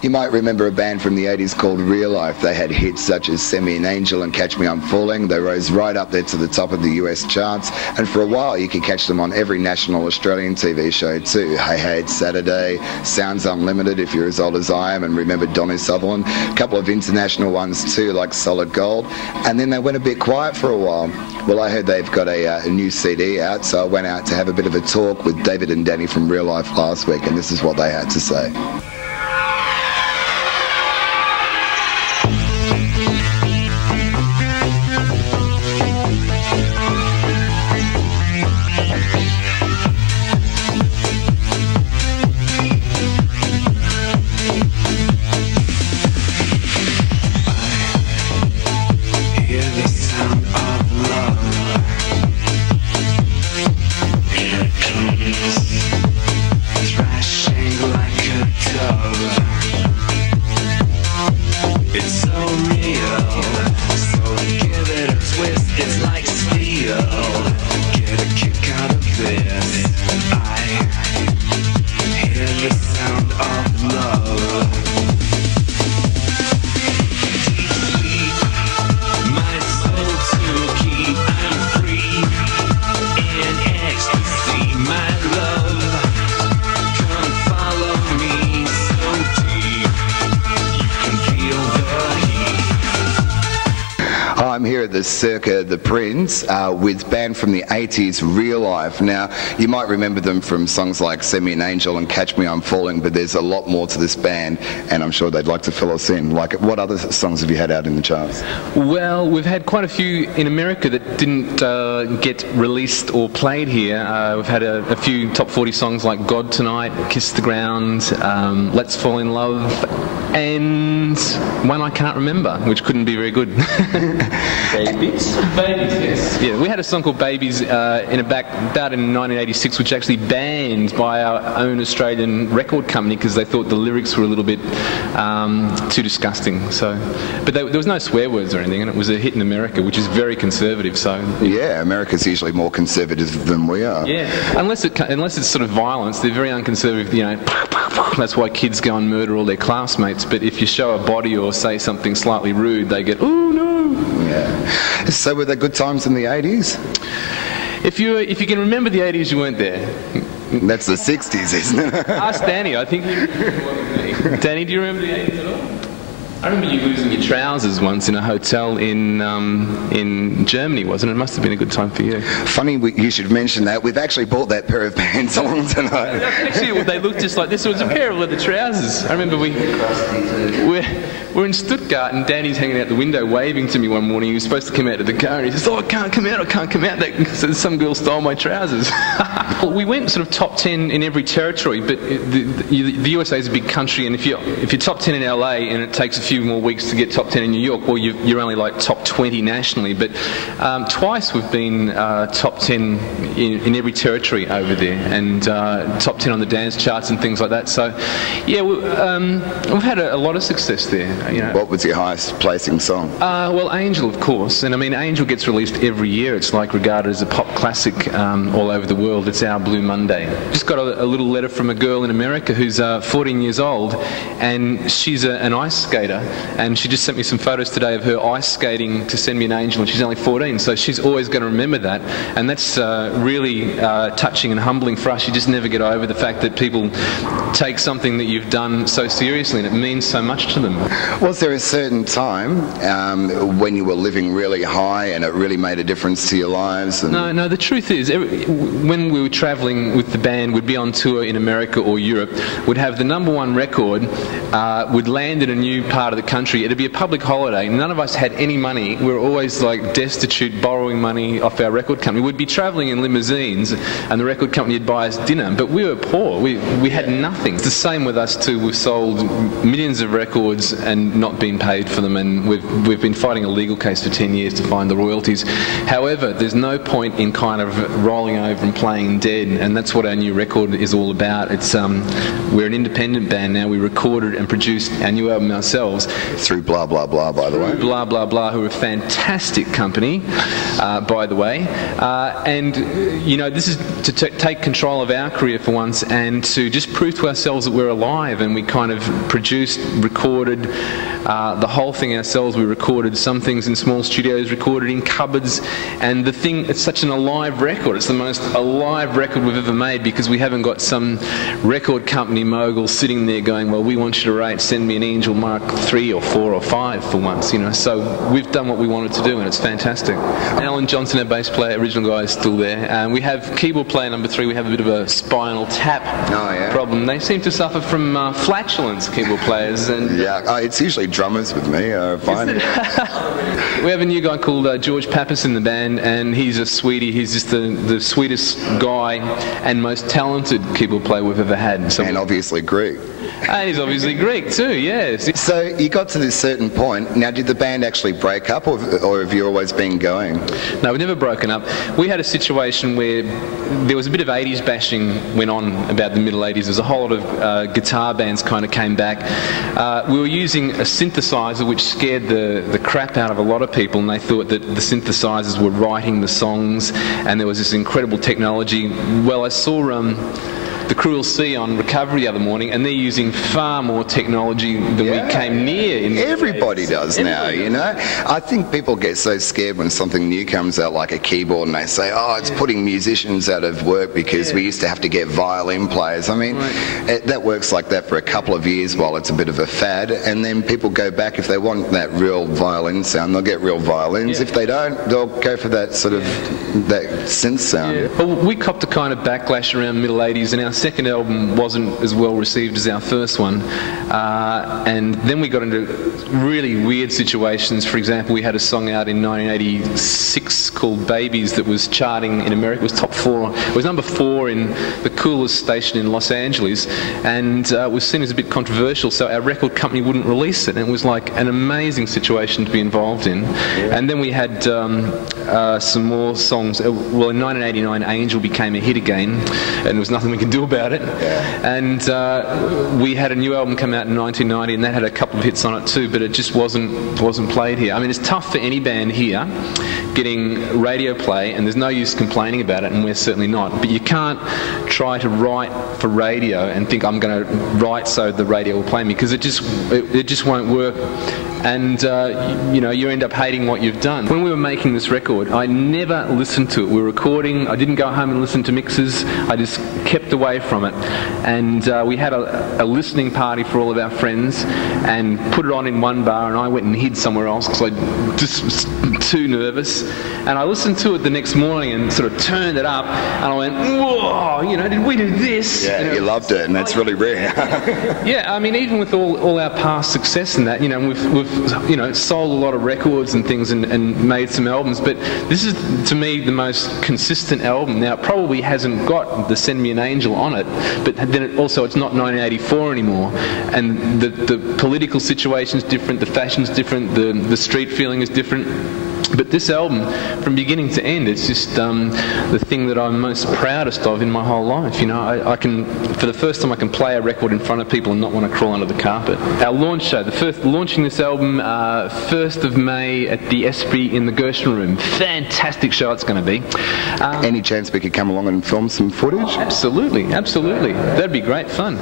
You might remember a band from the 80s called Real Life. They had hits such as Send Me an Angel and Catch Me I'm Falling. They rose right up there to the top of the US charts, and for a while you could catch them on every national Australian TV show too. Hey Hey It's Saturday, Sounds Unlimited if you're as old as I am and remember Donny Sutherland. A couple of international ones too, like Solid Gold. And then they went a bit quiet for a while. Well, I heard they've got a new CD out, so I went out to have a bit of a talk with David and Danny from Real Life last week, and this is what they had to say. I'm here at the Circa the Prince with band from the 80s, Real Life. Now, you might remember them from songs like Send Me an Angel and Catch Me I'm Falling, but there's a lot more to this band, and I'm sure they'd like to fill us in. Like, what other songs have you had out in the charts? Well, we've had quite a few in America that didn't get released or played here. We've had a few top 40 songs like God Tonight, Kiss the Ground, Let's Fall in Love, and one I can't remember, which couldn't be very good. Babies? Babies, yes. Yeah, we had a song called Babies about in 1986, which actually banned by our own Australian record company because they thought the lyrics were a little bit too disgusting. So, but there was no swear words or anything, and it was a hit in America, which is very conservative. So yeah, America's usually more conservative than we are. Yeah, unless it's sort of violence, they're very unconservative. You know, that's why kids go and murder all their classmates. But if you show a body or say something slightly rude, they get, ooh, no. Yeah. So were there good times in the 80s? If you can remember the 80s, you weren't there. That's the 60s, isn't it? Ask Danny. I think you remember. Danny, do you remember the 80s at all? I remember you losing your trousers once in a hotel in Germany, wasn't it? It must have been a good time for you. Funny you should mention that. We've actually bought that pair of pants along tonight. Actually, they looked just like this. It was a pair of leather trousers. I remember we're in Stuttgart and Danny's hanging out the window waving to me one morning. He was supposed to come out of the car and he says, "Oh, I can't come out. So some girl stole my trousers." Well, we went sort of top 10 in every territory, but the USA is a big country, and if you're top 10 in LA and it takes a few more weeks to get top 10 in New York, well, you're only like top 20 nationally. But twice we've been top 10 in every territory over there, and top 10 on the dance charts and things like that. So, yeah, we've had a lot of success there. You know. What was your highest placing song? Well, Angel, of course. And I mean, Angel gets released every year. It's like regarded as a pop classic all over the world. It's our Blue Monday. Just got a little letter from a girl in America who's 14 years old, and she's an ice skater. And she just sent me some photos today of her ice skating to Send Me an Angel, and she's only 14, so she's always going to remember that. And that's really touching and humbling for us. You just never get over the fact that people take something that you've done so seriously, and it means so much to them. Was there a certain time when you were living really high and it really made a difference to your lives? No, the truth is, when we were travelling with the band, we'd be on tour in America or Europe, we'd have the #1 record, would land in a new part of the country. It'd be a public holiday. None of us had any money. We were always like destitute, borrowing money off our record company. We'd be travelling in limousines and the record company would buy us dinner, but we were poor. We had nothing. It's the same with us too. We've sold millions of records and not been paid for them, and we've been fighting a legal case for 10 years to find the royalties. However, there's no point in kind of rolling over and playing Been Dead, and that's what our new record is all about. It's we're an independent band now. We recorded and produced our new album ourselves. Through Blah Blah Blah, by the way. Blah Blah Blah, who are a fantastic company, by the way. And, this is to take control of our career for once and to just prove to ourselves that we're alive. And we kind of produced, recorded the whole thing ourselves. We recorded some things in small studios, recorded in cupboards. And the thing, it's such an alive record. It's the most alive record we've ever made because we haven't got some record company mogul sitting there going, well, we want you to rate, send me an Angel Mark 3 or 4 or 5 for once, So we've done what we wanted to do, and it's fantastic. Alan Johnson, our bass player, original guy, is still there. And we have keyboard player number 3. We have a bit of a spinal tap problem. They seem to suffer from flatulence, keyboard players. And it's usually drummers with me. We have a new guy called George Pappas in the band, and he's a sweetie. He's just the sweetest guy and most talented keyboard player we've ever had. So and obviously Greek. And he's obviously Greek too, yes. So you got to this certain point. Now, did the band actually break up, or have you always been going? No, we've never broken up. We had a situation where there was a bit of 80s bashing went on about the middle 80s. There's a whole lot of guitar bands kind of came back. We were using a synthesizer which scared the crap out of a lot of people, and they thought that the synthesizers were writing the songs, and there was this incredible technology. Well, I saw the Cruel Sea on Recovery the other morning, and they're using far more technology than we came near. Everybody does now, I think people get so scared when something new comes out, like a keyboard, and they say, it's putting musicians out of work because we used to have to get violin players. I mean, that works like that for a couple of years while it's a bit of a fad, and then people go back. If they want that real violin sound, they'll get real violins. If they don't, they'll go for that sort of that synth sound. Well, we copped a kind of backlash around the middle 80s, and our second album wasn't as well received as our first one, and then we got into really weird situations. For example, we had a song out in 1986 called Babies that was charting in America. It was top 4. It was number 4 in the coolest station in Los Angeles, and was seen as a bit controversial, so our record company wouldn't release it, and it was like an amazing situation to be involved in. And then we had some more songs. Well, in 1989 Angel became a hit again, and there was nothing we could do about it. And we had a new album come out in 1990, and that had a couple of hits on it too, but it just wasn't played here. I mean, it's tough for any band here getting radio play, and there's no use complaining about it, and we're certainly not. But you can't try to write for radio and think I'm going to write so the radio will play me, because it just won't work. And you end up hating what you've done. When we were making this record, I never listened to it. We were recording. I didn't go home and listen to mixes. I just kept away from it. And we had a listening party for all of our friends and put it on in one bar, and I went and hid somewhere else because I just was too nervous. And I listened to it the next morning and sort of turned it up, and I went, whoa, did we do this? Yeah, you loved it, and that's really rare. Yeah, I mean, even with all our past success and that, we've sold a lot of records and things and made some albums, but this is, to me, the most consistent album. Now, it probably hasn't got the Send Me an Angel on it, but then it's not 1984 anymore, and the political situation's different, the fashion's different, the street feeling is different. But this album, from beginning to end, it's just the thing that I'm most proudest of in my whole life. I can, for the first time, I can play a record in front of people and not want to crawl under the carpet. Our launch show, launching this album 1st of May at the Esprit in the Gershwin Room. Fantastic show it's going to be. Any chance we could come along and film some footage? Absolutely. That'd be great fun.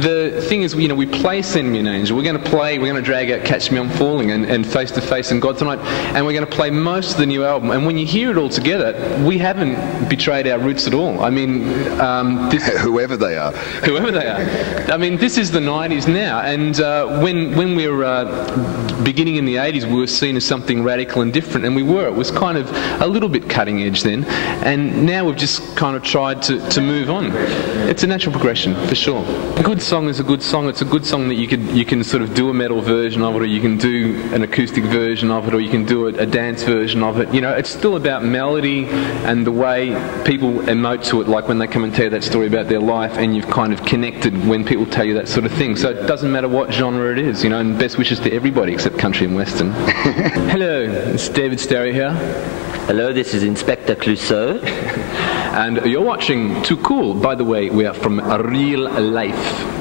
The thing is, we play Send Me an Angel. We're going to drag out Catch Me I'm Falling and Face to Face and God Tonight, and we're going to play most of the new album. And when you hear it all together, we haven't betrayed our roots at all. I mean, whoever they are. I mean, this is the 90s now, and when we were beginning in the 80s, we were seen as something radical and different, and we were. It was kind of a little bit cutting edge then, and now we've just kind of tried to move on. It's a natural progression, for sure. A good song is a good song. It's a good song that you can sort of do a metal version of it, or you can do an acoustic version of it, or you can do a dance version of it. It's still about melody and the way people emote to it, like when they come and tell you that story about their life, and you've kind of connected when people tell you that sort of thing. So it doesn't matter what genre it is, and best wishes to everybody except country and western. Hello, it's David Sterry here. Hello, this is Inspector Clouseau. and you're watching Too Cool. By the way, we are from real life.